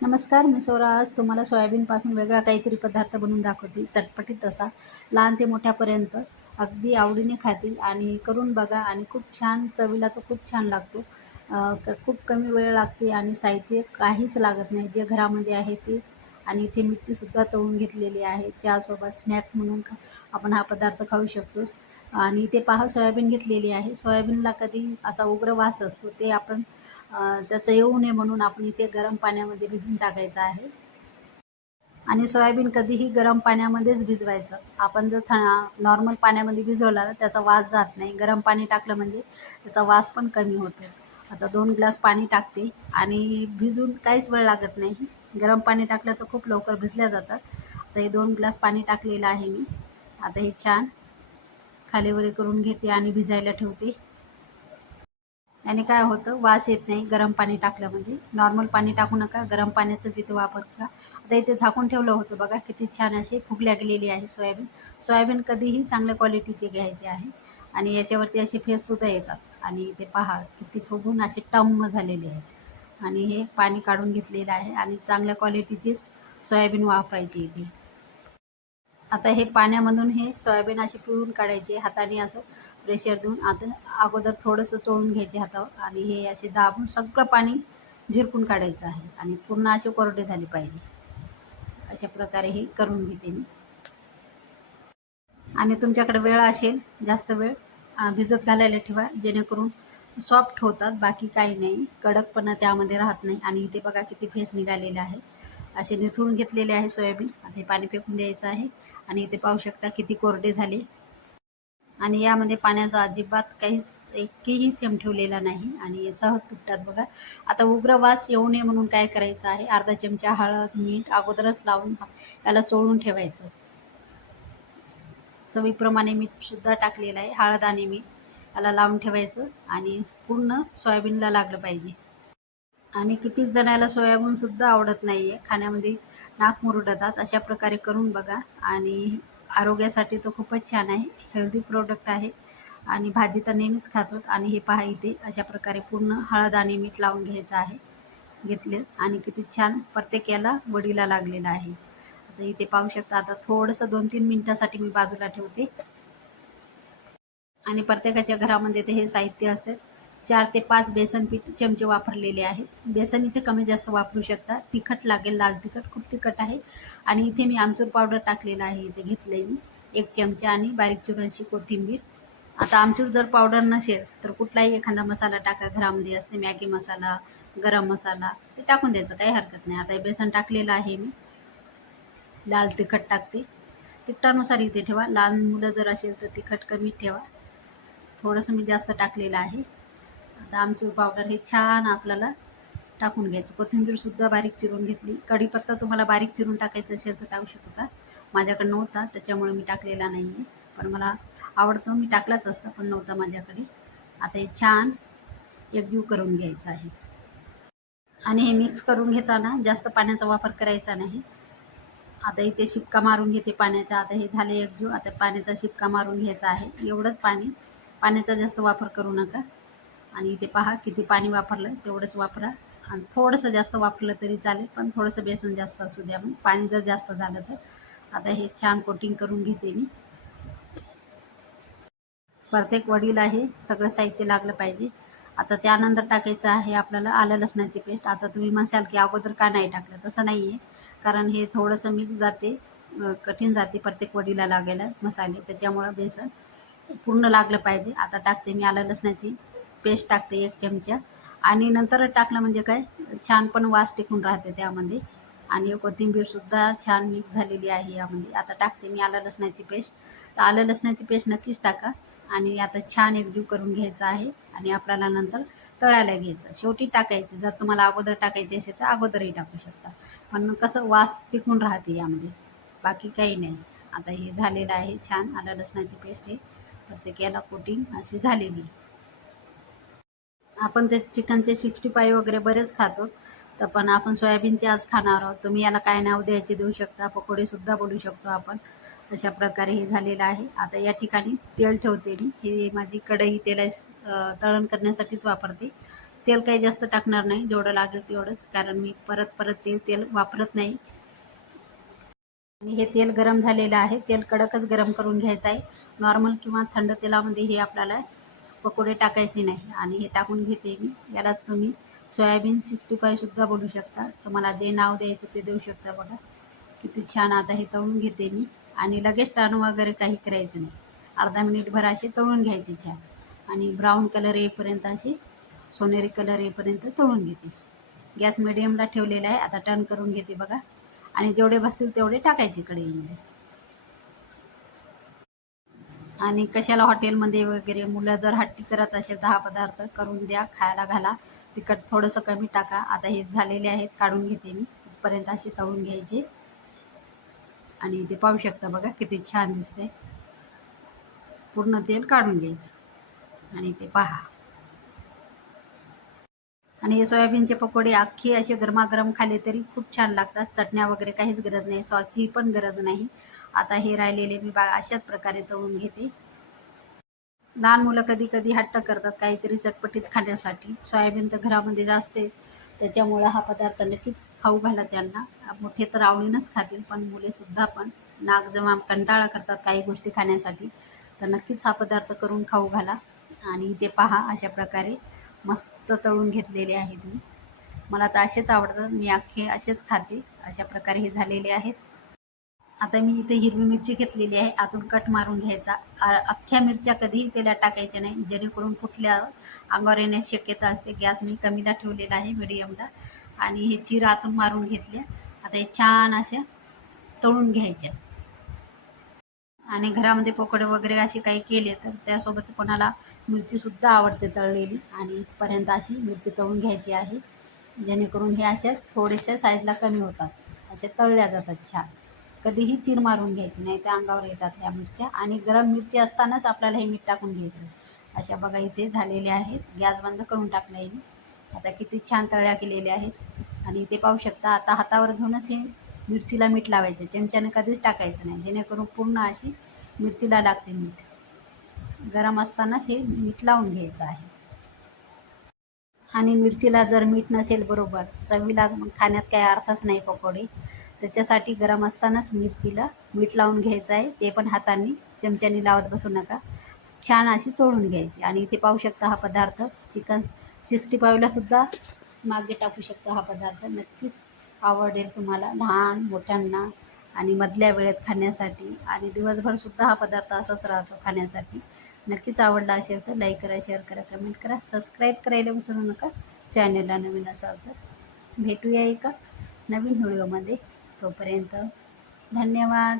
नमस्कार, मी स्वरा. आज तुम्हाला सोयाबीनपासून वेगळा काहीतरी पदार्थ बनवून दाखवते. चटपटीत असा, लहान ते मोठ्यापर्यंत अगदी आवडीने खातील आणि करून बघा आणि खूप छान चवीला तो खूप छान लागतो. खूप कमी वेळ लागते आणि साहित्य काहीच लागत नाही. जे घरामध्ये आहे तेच आणि इथे मिरचीसुद्धा तळून घेतलेली आहे. चहासोबत स्नॅक्स म्हणून आपण हा पदार्थ खाऊ शकतो. आणि इथे पहा सोयाबीन घेतलेली आहे. सोयाबीनला कधी असा उग्र वास असतो, ते आपण त्याचं येऊ नये म्हणून आपण इथे गरम पाण्यामध्ये भिजवून टाकायचं आहे. आणि सोयाबीन कधीही गरम पाण्यामध्येच भिजवायचं. आपण जर नॉर्मल पाण्यामध्ये भिजवला ना त्याचा वास जात नाही. गरम पाणी टाकलं म्हणजे त्याचा वास पण कमी होतो. आता 2 ग्लास पाणी टाकते आणि भिजून काहीच वेळ लागत नाही. गरम पाणी टाकलं तर खूप लवकर भिजल्या जातात. आता हे 2 ग्लास पाणी टाकलेलं आहे मी. आता हे छान खालीवर करून घेते आणि भिजायला ठेवते. आणि काय होतं, वास येत नाही गरम पाणी टाकलं म्हणजे. नॉर्मल पाणी टाकू नका, गरम पाण्याचाच इथे वापर करा. आता इथे झाकून ठेवलं होतं बघा, किती छान अशी फुगल्या गेलेली आहे सोयाबीन. सोयाबीन कधीही चांगल्या क्वालिटीचे घ्यायचे आहे आणि याच्यावरती असे फेससुद्धा येतात. आणि इथे पहा किती फुगून असे टम्म झालेले आहेत. आणि हे पाणी काढून घेतलेलं आहे आणि चांगल्या क्वालिटीचीच सोयाबीन वापरायची इथे. आता हे पाण्यामधून हे सोयाबीन अशी पिळून काढायचे हाताने असं प्रेशर देऊन. आता अगोदर थोडंसं चोळून घ्यायचे हातावर आणि हे असे दाबून सगळं पाणी झिरपून काढायचं आहे आणि पूर्ण असे कोरडे झाले पाहिजे. अशा प्रकारे हे करून घेते मी. आणि तुमच्याकडे वेळ असेल जास्त वेळ भिजत घालायला ठेवा, जेणेकरून सॉफ्ट होतात. बाकी काही नाही, कडकपणा त्यामध्ये राहत नाही. आणि इथे बघा किती फेस निघालेले आहे. असे निथळून घेतलेले आहे सोयाबीन. आता हे पाणी फेकून द्यायचं आहे आणि इथे पाहू शकता किती कोरडे झाले. आणि यामध्ये पाण्याचा अजिबात काहीच एकही थेंब ठेवलेला नाही आणि हे सहज तुटतात बघा. आता उग्र वास येऊ नये म्हणून काय करायचं आहे, अर्धा चमचा हळद, मीठ अगोदरच लावून याला चोळून ठेवायचं. चवीप्रमाणे मीठसुद्धा टाकलेलं आहे. हळद आणि मीठ याला लावून ठेवायचं आणि पूर्ण सोयाबीनला लागलं पाहिजे. आणि कितीक जणाला सोयाबीनसुद्धा आवडत नाही आहे, खाण्यामध्ये नाक मुरडतात. अशा प्रकारे करून बघा आणि आरोग्यासाठी तो खूपच छान आहे. हेल्दी प्रोडक्ट आहे आणि भाजी तर नेहमीच खातो. आणि हे पहा इथे अशा प्रकारे पूर्ण हळद आणि मीठ लावून घ्यायचं आहे. घेतले आणि किती छान प्रत्येक याला वडीला लागलेला आहे. आता इथे पाहू शकता. आता थोडंसं 2-3 मिनिटासाठी मी बाजूला ठेवते. आणि प्रत्येकाच्या घरामध्ये ते हे साहित्य असतात. 4 ते 5 बेसन पीठ चमचे वापरलेले आहेत. बेसन इथे कमी जास्त वापरू शकता. तिखट लागेल, लाल तिखट खूप तिखट आहे. आणि इथे मी आमचूर पावडर टाकलेलं आहे. इथे घेतलंय मी 1 चमचा आणि बारीक चिरून कोथिंबीर. आता आमचूर जर पावडर नसेल तर कुठलाही एखादा मसाला टाका, घरामध्ये असते मॅगी मसाला, गरम मसाला, ते टाकून द्यायचं, काही हरकत नाही. आता हे बेसन टाकलेलं आहे मी. लाल तिखट टाकते. तिखटानुसार इथे ठेवा. लहान मुलं जर असेल तर तिखट कमी ठेवा. थोडंसं मी जास्त टाकलेलं आहे. आता आमचूर पावडर हे छान आपल्याला टाकून घ्यायचं. कोथिंबीरसुद्धा बारीक चिरून घेतली. कढीपत्ता तुम्हाला बारीक चिरून टाकायचा असेल तर टाकू शकता. माझ्याकडे नव्हता त्याच्यामुळे मी टाकलेला नाही आहे. पण मला आवडतो, मी टाकलाच असता पण नव्हता माझ्याकडे. आता हे छान एकजीव करून घ्यायचं आहे. आणि हे मिक्स करून घेताना जास्त पाण्याचा वापर करायचा नाही. आता इथे शिपका मारून घेते पाण्याचा. आता हे झाले एकजीव. आता पाण्याचा शिपका मारून घ्यायचा आहे. एवढंच पाणी, पाण्याचा जास्त वापर करू नका. आणि इथे पहा किती पाणी वापरलं तेवढंच वापरा. आणि थोडंसं जास्त वापरलं तरी चालेल, पण थोडंसं बेसन जास्त असू द्या. मग पाणी जर जास्त झालं तर. आता हे छान कोटिंग करून घेते मी. प्रत्येक वडीला हे सगळं साहित्य लागलं पाहिजे. आता त्यानंतर टाकायचं आहे आपल्याला आलं लसणाची पेस्ट. आता तुम्ही म्हणसाल की अगोदर का नाही टाकलं, तसं नाही आहे. कारण हे थोडंसं मिक्स जाते, कठीण जाते प्रत्येक वडीला लागायला मसाले, त्याच्यामुळं बेसन पूर्ण लागलं पाहिजे. आता टाकते मी आलं लसणाची पेस्ट टाकते 1 चमचा. आणि नंतर टाकलं म्हणजे काय, छान पण वास टिकून राहते त्यामध्ये. आणि कोथिंबीरसुद्धा छान मिक्स झालेली आहे यामध्ये. आता टाकते मी आलं लसणाची पेस्ट. तर आलं लसणाची पेस्ट नक्कीच टाका. आणि आता छान एकजीव करून घ्यायचा आहे आणि आपल्याला नंतर तळायला घ्यायचं. शेवटी टाकायचं, जर तुम्हाला अगोदर टाकायचे असेल तर अगोदरही टाकू शकता. पण कसं वास टिकून राहते यामध्ये, बाकी काही नाही. आता हे झालेलं आहे छान आलं लसणाची पेस्ट. हे प्रत्येक याला कोटिंग अशी झालेली. आपण ते चिकनचे 65 वगैरे बरेच खातो, तर पण आपण सोयाबीनचे आज खाणार आहोत. तुम्ही याला काय नाव द्यायचे देऊ शकता, पकोडेसुद्धा बोलू शकतो आपण. अशा प्रकारे हे झालेलं आहे. आता या ठिकाणी तेल ठेवते मी. ही माझी कढई तळण करण्यासाठीच वापरते. तेल काही जास्त टाकणार नाही, जेवढं लागेल तेवढंच, कारण मी परत परत तेल वापरत नाही. आणि हे तेल गरम झालेलं आहे. तेल कडकच गरम करून घ्यायचं आहे. नॉर्मल किंवा थंड तेलामध्ये हे आपल्याला पकोडे टाकायचे नाही. आणि हे टाकून घेते मी. याला तुम्ही सोयाबीन 65 सुद्धा बोलू शकता. तुम्हाला जे नाव द्यायचं ते देऊ शकता. बघा किती छान. आता हे तळून घेते मी. आणि लगेच टर्न वगैरे काही करायचं नाही. अर्धा मिनिटभर असे तळून घ्यायचे छान. आणि ब्राऊन कलर येईपर्यंत असे सोनेरी कलर येईपर्यंत तळून घेते. गॅस मिडियमला ठेवलेला आहे. आता टर्न करून घेते बघा. आणि जेवढे बसतील तेवढे टाकायचे कढईमध्ये. आणि कशाला हॉटेलमध्ये वगैरे मुलं जर हट्टी करत असेल तर हा पदार्थ करून द्या, खायला घाला. तिखट थोडंसं कमी टाका. आता हे झालेले आहेत, काढून घेते मी. इथपर्यंत असे तळून घ्यायचे. आणि ते पाहू शकता बघा किती छान दिसते. पूर्ण तेल काढून घ्यायचं. आणि ते पहा. आणि हे सोयाबीनचे पकोडे अख्खे असे गरमागरम खाल्ले तरी खूप छान लागतात. चटण्या वगैरे काहीच गरज नाही, सॉसची पण गरज नाही. आता हे राहिलेले मी अशाच प्रकारे तळून घेते. लहान मुलं कधी कधी हट्ट करतात काहीतरी चटपटीत खाण्यासाठी. सोयाबीन तर घरामध्ये असते, त्याच्यामुळं हा पदार्थ नक्कीच खाऊ घाला त्यांना. मोठे तर आवडीनंच खातील, पण मुलेसुद्धा पण नाक जेव्हा कंटाळा करतात काही गोष्टी खाण्यासाठी, तर नक्कीच हा पदार्थ करून खाऊ घाला. आणि ते पहा अशा प्रकारे मस्त तळून घेतलेले आहेत मी. मला तर असेच आवडतात, मी अख्खे असेच खाते. अशा प्रकारे हे झालेले आहेत. आता मी इथे हिरवी मिरची घेतलेली आहे, आतून कट मारून घ्यायचा. अख्ख्या मिरच्या कधीही तेलात टाकायच्या नाही, जेणेकरून फुटल्या अंगावर येण्याची शक्यता असते. गॅस मी कमीला ठेवलेला आहे, मिडियमला. आणि हे चीर आतून मारून घेतले. आता हे छान अशा तळून घ्यायच्या. आणि घरामध्ये पकोडे वगैरे असे काही केले तर त्यासोबत कोणाला मिरचीसुद्धा आवडते तळलेली. आणि इथपर्यंत अशी मिरची तळून घ्यायची आहे, जेणेकरून हे अशाच थोड्याशा साईजला कमी होतात, असे तळल्या जातात छान. कधीही चीर मारून घ्यायची नाही, त्या अंगावर येतात ह्या मिरच्या. आणि गरम मिरची असतानाच आपल्याला हे मीठ टाकून घ्यायचं. अशा बघा इथे झालेले आहेत. गॅस बंद करून टाकला आहे मी. आता किती छान तळ्या केलेल्या आहेत. आणि इथे पाहू शकता. आता हातावर घेऊनच हे मिरचीला मीठ लावायचं, चमच्याने कधीच टाकायचं नाही, जेणेकरून पूर्ण अशी मिरचीला लागते मीठ. गरम असतानाच हे मीठ लावून घ्यायचं आहे. आणि मिरचीला जर मीठ नसेल बरोबर चवीला, मग खाण्यात काही अर्थच नाही पकोडे. त्याच्यासाठी गरम असतानाच मिरचीला मीठ लावून घ्यायचं आहे, ते पण हाताने, चमच्याने लावत बसू नका. छान अशी चोळून घ्यायची. आणि इथे पाहू शकता हा पदार्थ चिकन 65ला सुद्धा मागे टाकू शकता. हा पदार्थ नक्कीच आवडेल तुम्हाला, लहान मोठ्यांना. आणि मधल्या वेळेत खाण्यासाठी आणि दिवसभरसुद्धा हा पदार्थ असाच राहतो खाण्यासाठी. नक्कीच आवडला असेल तर लाईक करा, शेअर करा, कमेंट करा, सबस्क्राईब करायला विसरू नका चॅनलला नवीन असाल तर. भेटूया एका नवीन व्हिडिओमध्ये. तोपर्यंत धन्यवाद.